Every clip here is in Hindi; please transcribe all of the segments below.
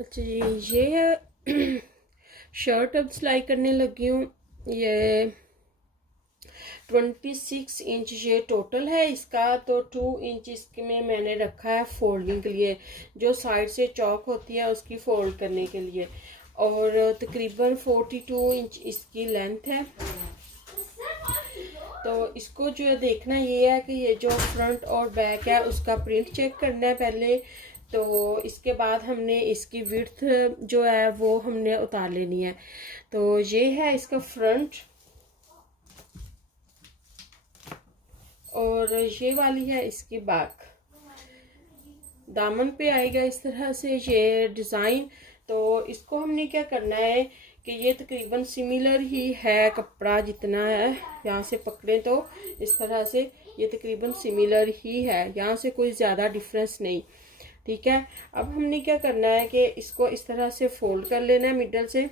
अच्छा जी, ये शर्ट अब सिलाई करने लगी हूँ। ये 26 इंच ये टोटल है इसका। तो 2 इंच इसमें मैंने रखा है फोल्डिंग के लिए, जो साइड से चौक होती है उसकी फोल्ड करने के लिए। और तकरीबन 42 इंच इसकी लेंथ है। तो इसको जो है देखना ये है कि ये जो फ्रंट और बैक है उसका प्रिंट चेक करना है पहले। तो इसके बाद हमने इसकी विड्थ जो है वो हमने उतार लेनी है। तो ये है इसका फ्रंट, और ये वाली है इसकी बैक। दामन पे आएगा इस तरह से ये डिज़ाइन। तो इसको हमने क्या करना है कि ये तकरीबन सिमिलर ही है, कपड़ा जितना है यहाँ से पकड़े तो इस तरह से ये तकरीबन सिमिलर ही है, यहाँ से कोई ज़्यादा डिफरेंस नहीं। ठीक है, अब हमने क्या करना है कि इसको इस तरह से फोल्ड कर लेना है मिडल से,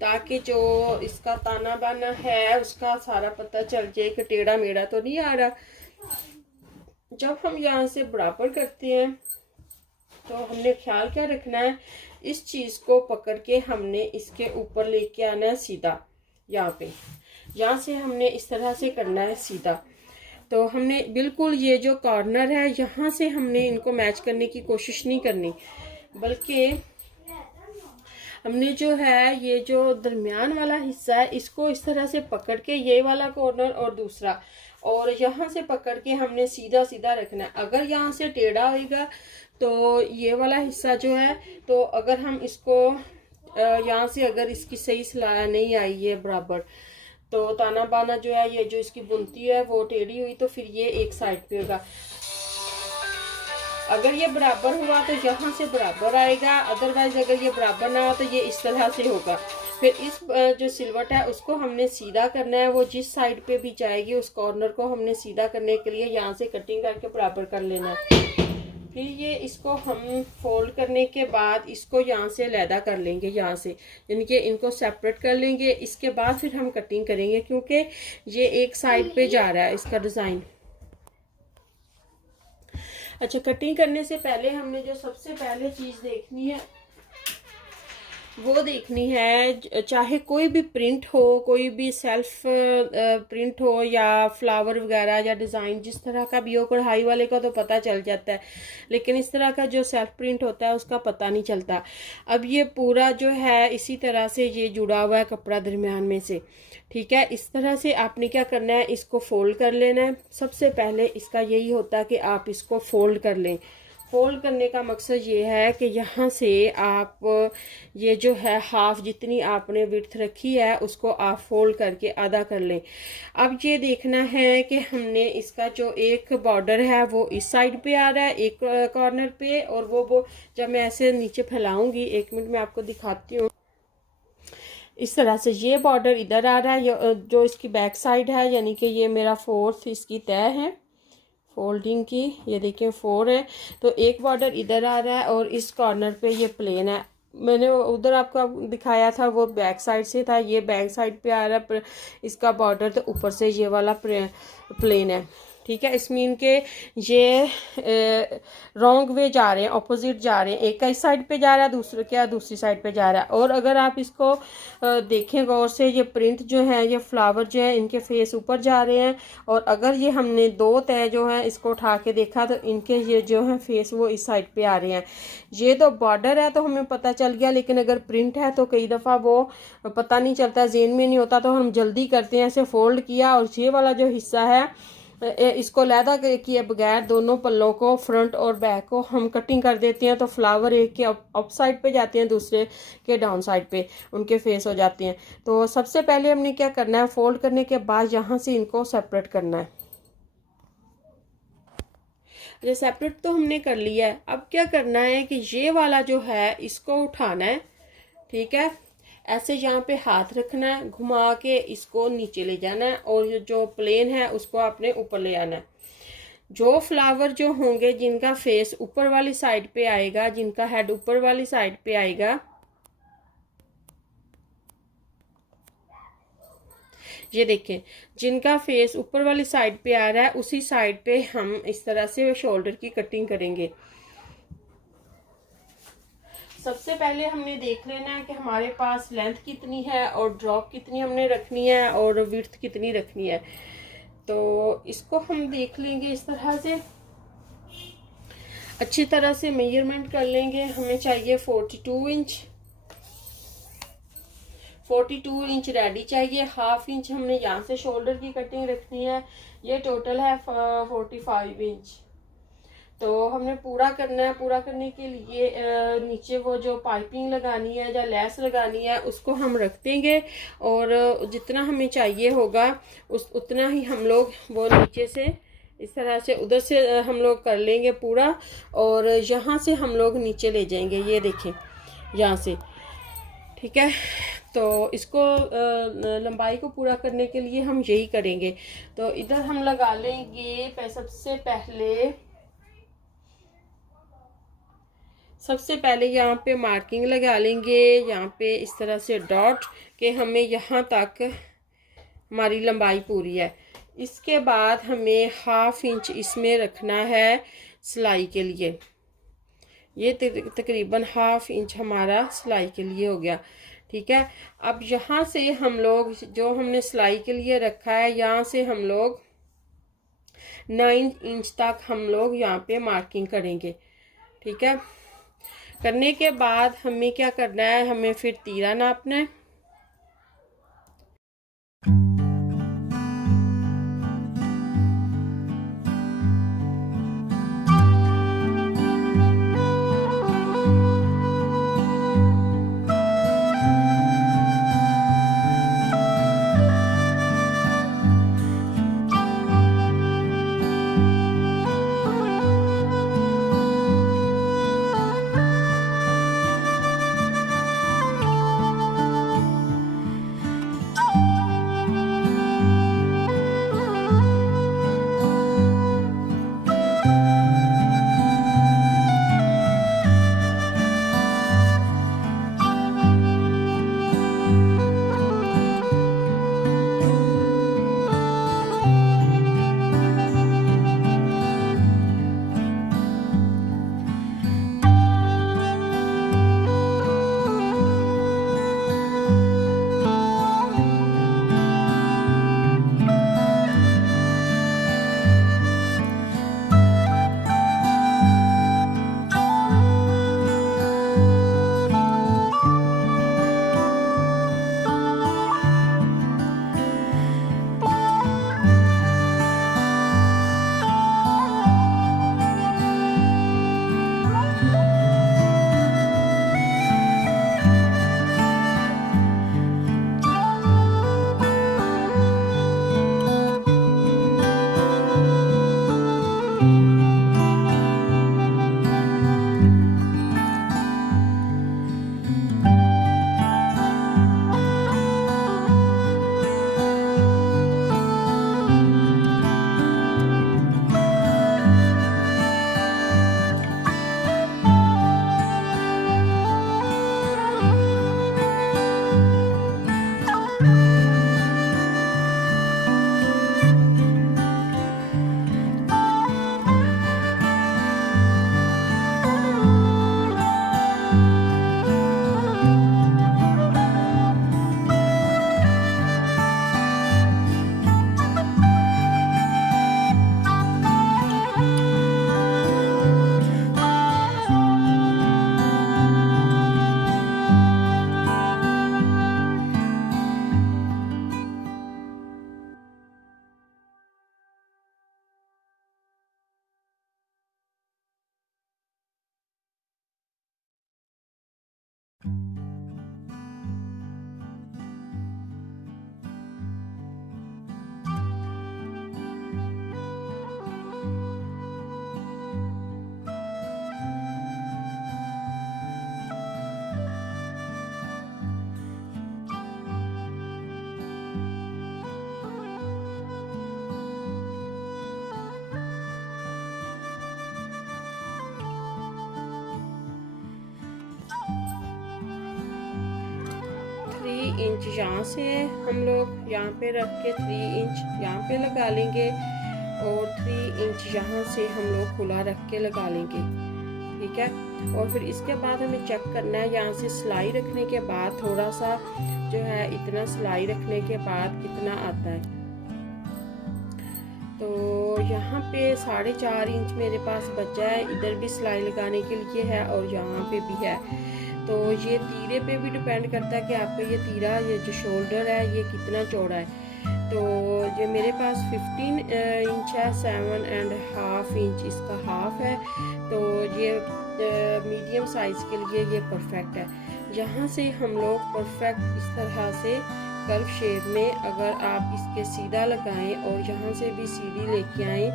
ताकि जो इसका ताना बाना है उसका सारा पता चल जाए कि टेढ़ा मेढ़ा तो नहीं आ रहा। जब हम यहाँ से बराबर करते हैं तो हमने ख्याल क्या रखना है, इस चीज को पकड़ के हमने इसके ऊपर लेके आना है सीधा। यहाँ से हमने इस तरह से करना है सीधा। तो हमने बिल्कुल ये जो कॉर्नर है यहाँ से हमने इनको मैच करने की कोशिश नहीं करनी, बल्कि हमने जो है ये जो दरमियान वाला हिस्सा है इसको इस तरह से पकड़ के, ये वाला कॉर्नर और दूसरा, और यहाँ से पकड़ के हमने सीधा सीधा रखना है। अगर यहाँ से टेढ़ा होएगा तो ये वाला हिस्सा जो है, तो अगर हम इसको यहाँ से अगर इसकी सही सिलाई नहीं आई है बराबर, तो ताना बाना जो है ये जो इसकी बुनती है वो टेढ़ी हुई, तो फिर ये एक साइड पे होगा। अगर ये बराबर हुआ तो यहाँ से बराबर आएगा, अदरवाइज अगर ये बराबर ना हो तो ये इस तरह से होगा। फिर इस जो सिलवट है उसको हमने सीधा करना है, वो जिस साइड पे भी जाएगी उस कॉर्नर को हमने सीधा करने के लिए यहाँ से कटिंग करके बराबर कर लेना है। फिर ये इसको हम फोल्ड करने के बाद इसको यहाँ से अलहदा कर लेंगे, यहाँ से यानी कि इनको सेपरेट कर लेंगे। इसके बाद फिर हम कटिंग करेंगे, क्योंकि ये एक साइड पे जा रहा है इसका डिज़ाइन। अच्छा, कटिंग करने से पहले हमने जो सबसे पहले चीज़ देखनी है वो देखनी है, चाहे कोई भी प्रिंट हो, कोई भी सेल्फ प्रिंट हो या फ्लावर वगैरह या डिज़ाइन जिस तरह का भी हो, कढ़ाई वाले का तो पता चल जाता है, लेकिन इस तरह का जो सेल्फ प्रिंट होता है उसका पता नहीं चलता। अब ये पूरा जो है इसी तरह से ये जुड़ा हुआ है कपड़ा दरमियान में से। ठीक है, इस तरह से आपने क्या करना है, इसको फोल्ड कर लेना है। सबसे पहले इसका यही होता है कि आप इसको फोल्ड कर लें। फोल्ड करने का मकसद ये है कि यहाँ से आप ये जो है हाफ जितनी आपने विड्थ रखी है उसको आप फोल्ड करके आधा कर लें। अब ये देखना है कि हमने इसका जो एक बॉर्डर है वो इस साइड पे आ रहा है एक कॉर्नर पे, और वो जब मैं ऐसे नीचे फैलाऊंगी, 1 मिनट में आपको दिखाती हूँ। इस तरह से ये बॉर्डर इधर आ रहा है, जो इसकी बैक साइड है, यानी कि ये मेरा 4th इसकी तय है फोल्डिंग की। ये देखिए 4 है, तो एक बॉर्डर इधर आ रहा है और इस कॉर्नर पे ये प्लेन है। मैंने उधर आपको दिखाया था वो बैक साइड से था, ये बैक साइड पे आ रहा है इसका बॉर्डर, तो ऊपर से ये वाला प्लेन है। ठीक है, इसमें इनके ये रॉन्ग वे जा रहे हैं, ऑपोजिट जा रहे हैं, एक इस साइड पे जा रहा है, दूसरे क्या दूसरी साइड पे जा रहा है। और अगर आप इसको देखें गौर से, ये प्रिंट जो है, ये फ्लावर जो है, इनके फेस ऊपर जा रहे हैं, और अगर ये हमने 2 तय जो है इसको उठा के देखा तो इनके ये जो है फेस वो इस साइड पे आ रहे हैं। ये तो बॉर्डर है तो हमें पता चल गया, लेकिन अगर प्रिंट है तो कई दफ़ा वो पता नहीं चलता, जेन में नहीं होता, तो हम जल्दी करते हैं, ऐसे फोल्ड किया और ये वाला जो हिस्सा है इसको लैदा किए बगैर दोनों पल्लों को, फ्रंट और बैक को हम कटिंग कर देते हैं, तो फ्लावर एक के अप साइड पे जाते हैं, दूसरे के डाउन साइड पे उनके फेस हो जाते हैं। तो सबसे पहले हमने क्या करना है, फोल्ड करने के बाद यहाँ से इनको सेपरेट करना है। ये सेपरेट तो हमने कर लिया है, अब क्या करना है कि ये वाला जो है इसको उठाना है। ठीक है, ऐसे यहाँ पे हाथ रखना है, घुमा के इसको नीचे ले जाना है, और जो प्लेन है उसको आपने ऊपर ले आना है। जो फ्लावर जो होंगे जिनका फेस ऊपर वाली साइड पे आएगा, जिनका हेड ऊपर वाली साइड पे आएगा, ये देखें, जिनका फेस ऊपर वाली साइड पे आ रहा है उसी साइड पे हम इस तरह से शोल्डर की कटिंग करेंगे। सबसे पहले हमने देख लेना है कि हमारे पास लेंथ कितनी है और ड्रॉप कितनी हमने रखनी है और विड्थ कितनी रखनी है। तो इसको हम देख लेंगे इस तरह से, अच्छी तरह से मेजरमेंट कर लेंगे। हमें चाहिए 42 इंच, 42 इंच रेडी चाहिए। हाफ इंच हमने यहाँ से शोल्डर की कटिंग रखनी है। ये टोटल है 45 इंच। तो हमने पूरा करना है। पूरा करने के लिए नीचे वो जो पाइपिंग लगानी है या लेस लगानी है उसको हम रख देंगे, और जितना हमें चाहिए होगा उतना ही हम लोग वो नीचे से इस तरह से उधर से हम लोग कर लेंगे पूरा, और यहाँ से हम लोग नीचे ले जाएंगे। ये देखें यहाँ से, ठीक है। तो इसको लंबाई को पूरा करने के लिए हम यही करेंगे। तो इधर हम लगा लेंगे सबसे पहले यहाँ पे मार्किंग लगा लेंगे, यहाँ पे इस तरह से डॉट के हमें यहाँ तक हमारी लंबाई पूरी है। इसके बाद हमें हाफ इंच इसमें रखना है सिलाई के लिए। ये तकरीबन हाफ इंच हमारा सिलाई के लिए हो गया, ठीक है। अब यहाँ से हम लोग जो हमने सिलाई के लिए रखा है, यहाँ से हम लोग 9 इंच तक हम लोग यहाँ पे मार्किंग करेंगे, ठीक है। करने के बाद हमें क्या करना है, हमें फिर तीरा नापना है। इंच यहाँ से हम लोग यहाँ पे रख के 3 इंच यहाँ पे लगा लेंगे, और 3 इंच यहाँ से हम लोग खुला रख के लगा लेंगे, ठीक ठीक है। और फिर इसके बाद हमें चेक करना है, यहाँ से सिलाई रखने के बाद थोड़ा सा जो है, इतना सिलाई रखने के बाद कितना आता है। तो यहाँ पे 4.5 इंच मेरे पास बचा है, इधर भी सिलाई लगाने के लिए है और यहाँ पे भी है। तो ये तीरे पे भी डिपेंड करता है कि आपका ये तीरा, ये जो शोल्डर है ये कितना चौड़ा है। तो ये मेरे पास 15 इंच है, 7.5 इंच इसका हाफ है। तो ये मीडियम साइज के लिए ये परफेक्ट है। यहाँ से हम लोग परफेक्ट इस तरह से कर्व शेप में, अगर आप इसके सीधा लगाएं और यहाँ से भी सीधी लेके आएं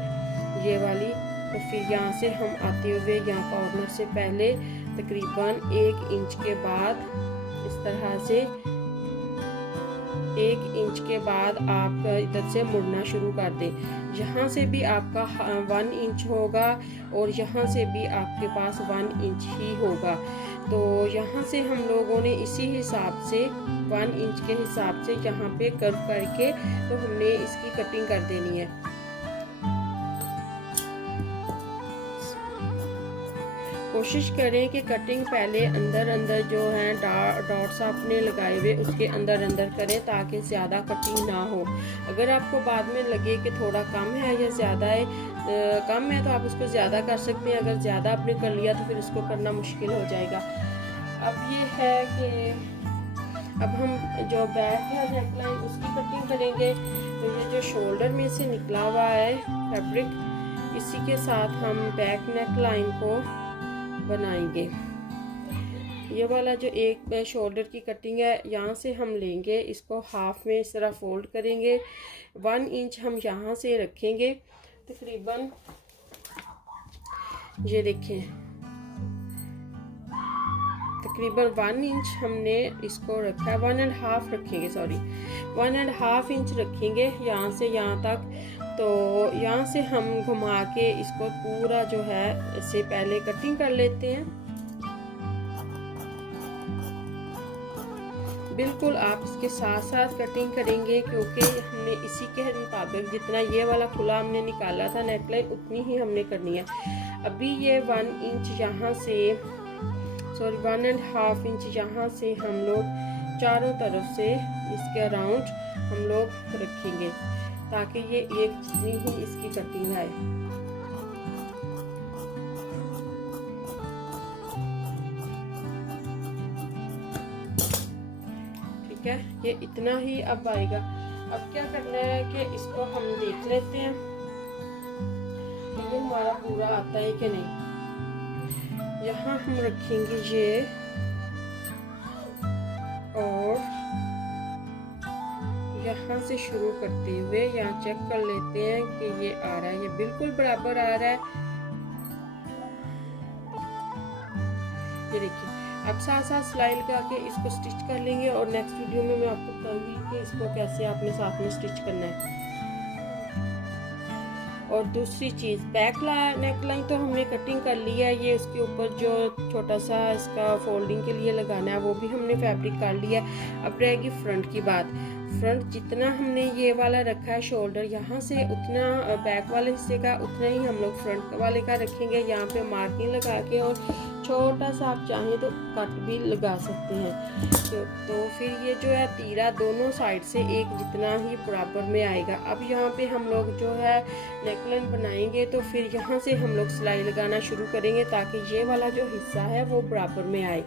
ये वाली, तो फिर यहाँ से हम आते हुए यहाँ कॉर्नर से पहले तकरीबन 1 इंच के बाद इस तरह से 1 इंच के बाद आप इधर से मुड़ना शुरू कर दें। यहाँ से भी आपका 1 इंच होगा और यहाँ से भी आपके पास 1 इंच ही होगा। तो यहाँ से हम लोगों ने इसी हिसाब से 1 इंच के हिसाब से यहाँ पे कर्व करके तो हमने इसकी कटिंग कर देनी है। कोशिश करें कि कटिंग पहले अंदर जो है डॉट्स आपने लगाए हुए उसके अंदर करें ताकि ज़्यादा कटिंग ना हो। अगर आपको बाद में लगे कि थोड़ा कम है या ज़्यादा है, कम है तो आप उसको ज़्यादा कर सकते हैं। अगर ज़्यादा आपने कर लिया तो फिर उसको करना मुश्किल हो जाएगा। अब ये है कि अब हम जो बैक है नेकलाइन उसकी कटिंग करेंगे। तो ये जो शोल्डर में से निकला हुआ है फैब्रिक, इसी के साथ हम बैक नेकलाइन को बनाएंगे। ये वाला जो एक शोल्डर की कटिंग है, यहाँ से हम लेंगे, इसको हाफ में इस तरह फोल्ड करेंगे। 1 इंच हम यहाँ से रखेंगे तकरीबन, ये देखें तकरीबन 1 इंच हमने इसको रखा है, 1.5 रखेंगे, सॉरी 1.5 इंच रखेंगे यहाँ से यहाँ तक। तो यहाँ से हम घुमा के इसको पूरा जो है इससे पहले कटिंग कर लेते हैं। बिल्कुल आप इसके साथ साथ कटिंग करेंगे क्योंकि हमने इसी के मुताबिक जितना ये वाला खुला हमने निकाला था नेकलाइन उतनी ही हमने करनी है। अभी ये 1 इंच यहाँ से, सॉरी 1.5 इंच यहाँ से हम लोग चारों तरफ से इसके अराउंड हम लोग रखेंगे ताकि ये एक जितनी ही इसकी कटिंग आए। ठीक है, ये इतना ही अब आएगा। अब क्या करना है कि इसको हम देख लेते हैं कि ये हमारा पूरा आता है कि नहीं। यहाँ हम रखेंगे ये और यहाँ से शुरू करते हुए यहाँ चेक कर लेते हैं कि ये आ रहा है, ये बिल्कुल बराबर आ रहा है। ये देखिए, अब साथ साथ सिलाई लगा के इसको स्टिच कर लेंगे और नेक्स्ट वीडियो में मैं आपको बताऊंगी कि इसको कैसे आपने साथ में स्टिच करना है। और दूसरी चीज़, बैक नेकलाइन तो हमने कटिंग कर ली है, ये उसके ऊपर जो छोटा सा इसका फोल्डिंग के लिए लगाना है वो भी हमने फैब्रिक कर लिया। अब रहेगी फ्रंट की बात। फ्रंट जितना हमने ये वाला रखा है शोल्डर, यहाँ से उतना बैक वाले हिस्से का उतना ही हम लोग फ्रंट वाले का रखेंगे। यहाँ पे मार्किंग लगा के और छोटा सा आप चाहें तो कट भी लगा सकते हैं। तो फिर ये जो है तीरा दोनों साइड से एक जितना ही बराबर में आएगा। अब यहाँ पे हम लोग जो है नेकलाइन बनाएंगे तो फिर यहाँ से हम लोग सिलाई लगाना शुरू करेंगे ताकि ये वाला जो हिस्सा है वो बराबर में आए।